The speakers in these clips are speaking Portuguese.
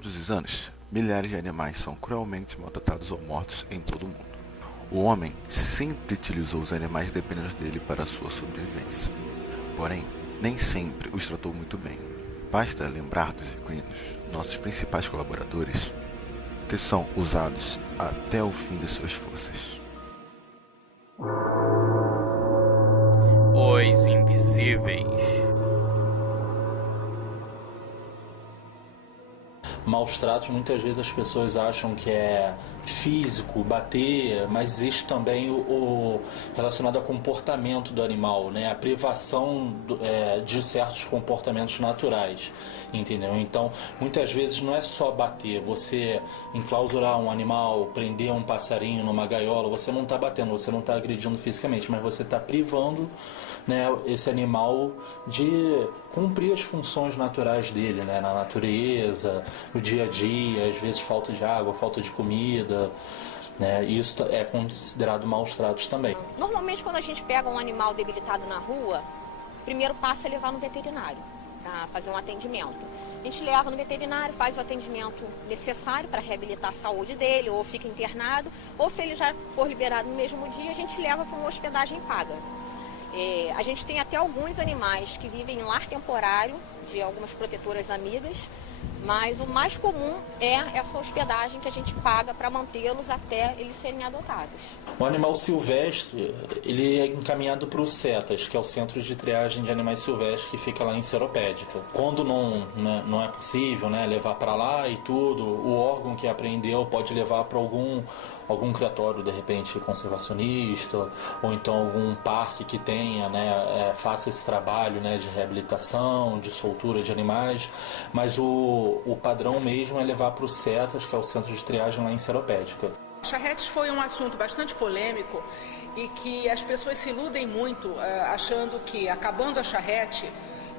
Todos os anos, milhares de animais são cruelmente maltratados ou mortos em todo o mundo. O homem sempre utilizou os animais dependentes dele para sua sobrevivência. Porém, nem sempre os tratou muito bem. Basta lembrar dos equinos, nossos principais colaboradores, que são usados até o fim de suas forças. Os Invisíveis. Maus tratos, muitas vezes as pessoas acham que é físico, bater, mas existe também o relacionado ao comportamento do animal, né? A privação de certos comportamentos naturais, entendeu? Então, muitas vezes não é só bater, você enclausurar um animal, prender um passarinho numa gaiola, você não está batendo, você não está agredindo fisicamente, mas você está privando, né, esse animal de cumprir as funções naturais dele, né, na natureza, no dia a dia, às vezes falta de água, falta de comida, né, isso é considerado maus tratos também. Normalmente quando a gente pega um animal debilitado na rua, o primeiro passo é levar no veterinário para fazer um atendimento. A gente leva no veterinário, faz o atendimento necessário para reabilitar a saúde dele, ou fica internado, ou se ele já for liberado no mesmo dia, a gente leva para uma hospedagem paga. A gente tem até alguns animais que vivem em lar temporário de algumas protetoras amigas, mas o mais comum é essa hospedagem que a gente paga para mantê-los até eles serem adotados. O animal silvestre, ele é encaminhado para o CETAS, que é o Centro de Triagem de Animais Silvestres, que fica lá em Seropédica. Quando não é possível, né, levar para lá e tudo, o órgão que apreendeu pode levar para algum criatório, de repente, conservacionista, ou então algum parque que tenha, né, faça esse trabalho, né, de reabilitação, de soltura de animais, mas o padrão mesmo é levar para o CETAS, que é o Centro de Triagem lá em Seropédica. Charretes foi um assunto bastante polêmico e que as pessoas se iludem muito achando que, acabando a charrete,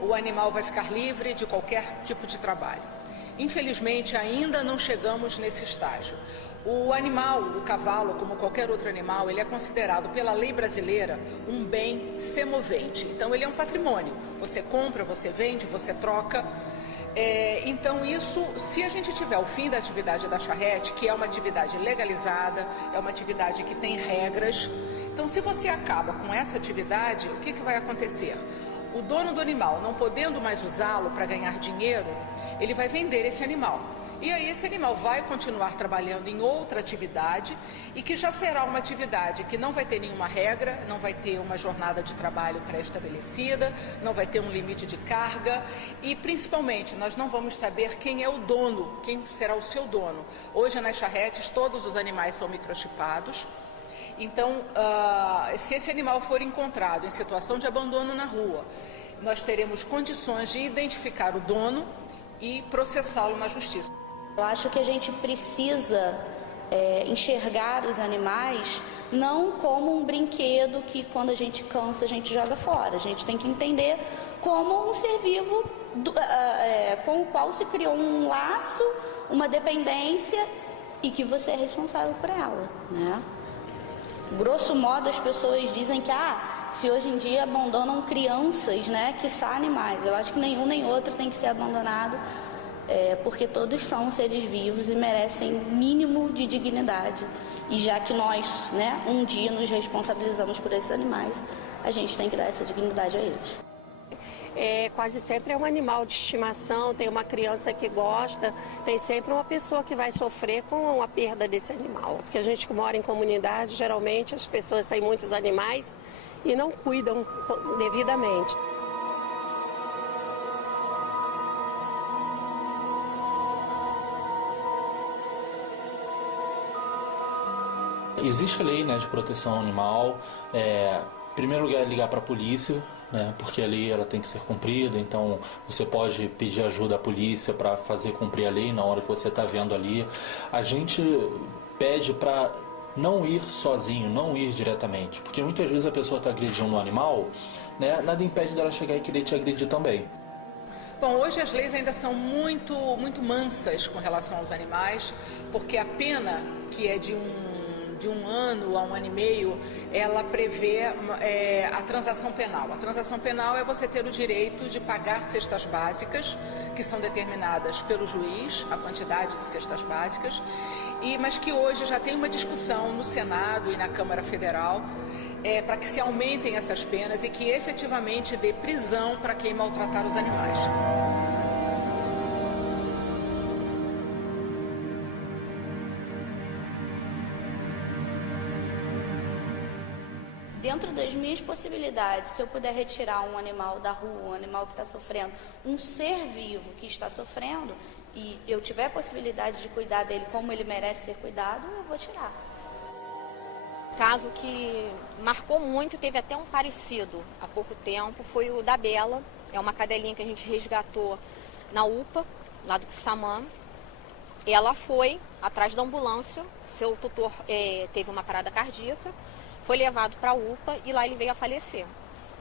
o animal vai ficar livre de qualquer tipo de trabalho. Infelizmente, ainda não chegamos nesse estágio. O animal, o cavalo, como qualquer outro animal, ele é considerado pela lei brasileira um bem semovente. Então, ele é um patrimônio. Você compra, você vende, você troca. Então isso, se a gente tiver o fim da atividade da charrete, que é uma atividade legalizada, é uma atividade que tem regras, então se você acaba com essa atividade, o que vai acontecer? O dono do animal, não podendo mais usá-lo para ganhar dinheiro, ele vai vender esse animal. E aí esse animal vai continuar trabalhando em outra atividade e que já será uma atividade que não vai ter nenhuma regra, não vai ter uma jornada de trabalho pré-estabelecida, não vai ter um limite de carga e principalmente nós não vamos saber quem é o dono, quem será o seu dono. Hoje nas charretes todos os animais são microchipados. Então, se esse animal for encontrado em situação de abandono na rua, nós teremos condições de identificar o dono e processá-lo na justiça. Eu acho que a gente precisa enxergar os animais não como um brinquedo que quando a gente cansa a gente joga fora. A gente tem que entender como um ser vivo com o qual se criou um laço, uma dependência e que você é responsável por ela, né? Grosso modo as pessoas dizem que se hoje em dia abandonam crianças, né, quiçá animais. Eu acho que nenhum nem outro tem que ser abandonado. Porque todos são seres vivos e merecem mínimo de dignidade. E já que nós, né, um dia nos responsabilizamos por esses animais, a gente tem que dar essa dignidade a eles. Quase sempre é um animal de estimação, tem uma criança que gosta, tem sempre uma pessoa que vai sofrer com a perda desse animal. Porque a gente que mora em comunidade, geralmente as pessoas têm muitos animais e não cuidam devidamente. Existe a lei, né, de proteção animal. Em primeiro lugar, é ligar para a polícia, né, porque a lei ela tem que ser cumprida. Então, você pode pedir ajuda à polícia para fazer cumprir a lei na hora que você está vendo ali. A gente pede para não ir sozinho, não ir diretamente, porque muitas vezes a pessoa está agredindo um animal, né, nada impede dela chegar e querer te agredir também. Bom, hoje as leis ainda são muito mansas com relação aos animais, porque a pena que é de de 1 ano a 1 ano e meio, ela prevê a transação penal. A transação penal é você ter o direito de pagar cestas básicas, que são determinadas pelo juiz, a quantidade de cestas básicas, mas que hoje já tem uma discussão no Senado e na Câmara Federal para que se aumentem essas penas e que efetivamente dê prisão para quem maltratar os animais. Dentro das minhas possibilidades, se eu puder retirar um animal da rua, um animal que está sofrendo, um ser vivo que está sofrendo, e eu tiver a possibilidade de cuidar dele como ele merece ser cuidado, eu vou tirar. Caso que marcou muito, teve até um parecido há pouco tempo, foi o da Bela. É uma cadelinha que a gente resgatou na UPA, lá do Quissamã. Ela foi atrás da ambulância, seu tutor teve uma parada cardíaca, foi levado para a UPA e lá ele veio a falecer.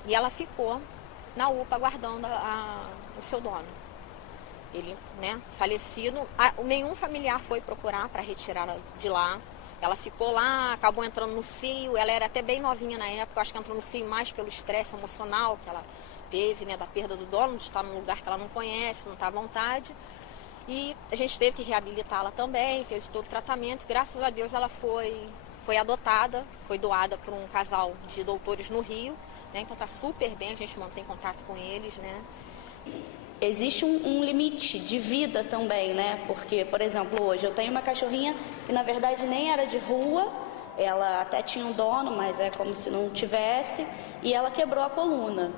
E ela ficou na UPA aguardando o seu dono. Ele, falecido, nenhum familiar foi procurar para retirá-la de lá. Ela ficou lá, acabou entrando no CIO, ela era até bem novinha na época, acho que entrou no CIO mais pelo estresse emocional que ela teve, da perda do dono, de estar num lugar que ela não conhece, não está à vontade. E a gente teve que reabilitá-la também, fez todo o tratamento. Graças a Deus ela foi adotada, foi doada por um casal de doutores no Rio, então está super bem, a gente mantém contato com eles, Existe um limite de vida também, Porque, por exemplo, hoje eu tenho uma cachorrinha que na verdade nem era de rua, ela até tinha um dono, mas é como se não tivesse, e ela quebrou a coluna.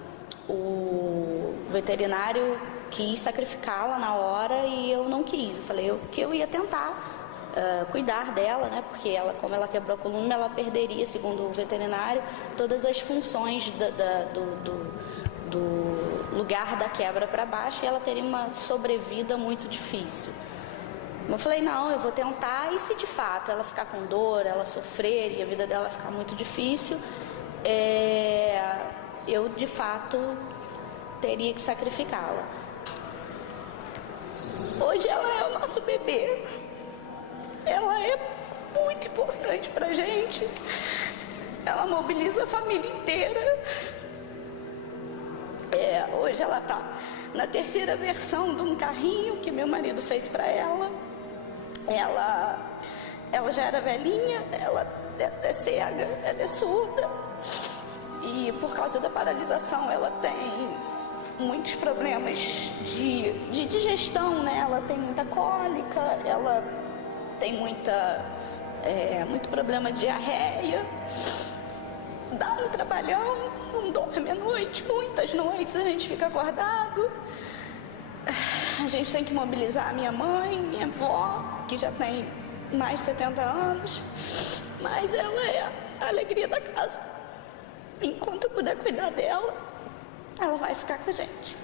O veterinário quis sacrificá-la na hora e eu não quis. Eu falei que eu ia tentar cuidar dela, Porque como ela quebrou a coluna, ela perderia, segundo o veterinário, todas as funções do lugar da quebra para baixo, e ela teria uma sobrevida muito difícil. Eu falei, não, eu vou tentar, e se de fato ela ficar com dor, ela sofrer e a vida dela ficar muito difícil, eu de fato teria que sacrificá-la. Hoje ela é o nosso bebê, ela é muito importante pra gente, ela mobiliza a família inteira. Hoje ela está na 3ª versão de um carrinho que meu marido fez para ela. Ela já era velhinha, ela é cega, ela é surda. E por causa da paralisação ela tem muitos problemas de digestão, Ela tem muita cólica, ela tem muito problema de diarreia. Dá um trabalhão, não dorme à noite, muitas noites a gente fica acordado. A gente tem que mobilizar a minha mãe, minha avó, que já tem mais de 70 anos, mas ela é a alegria da casa. Enquanto eu puder cuidar dela, ela vai ficar com a gente.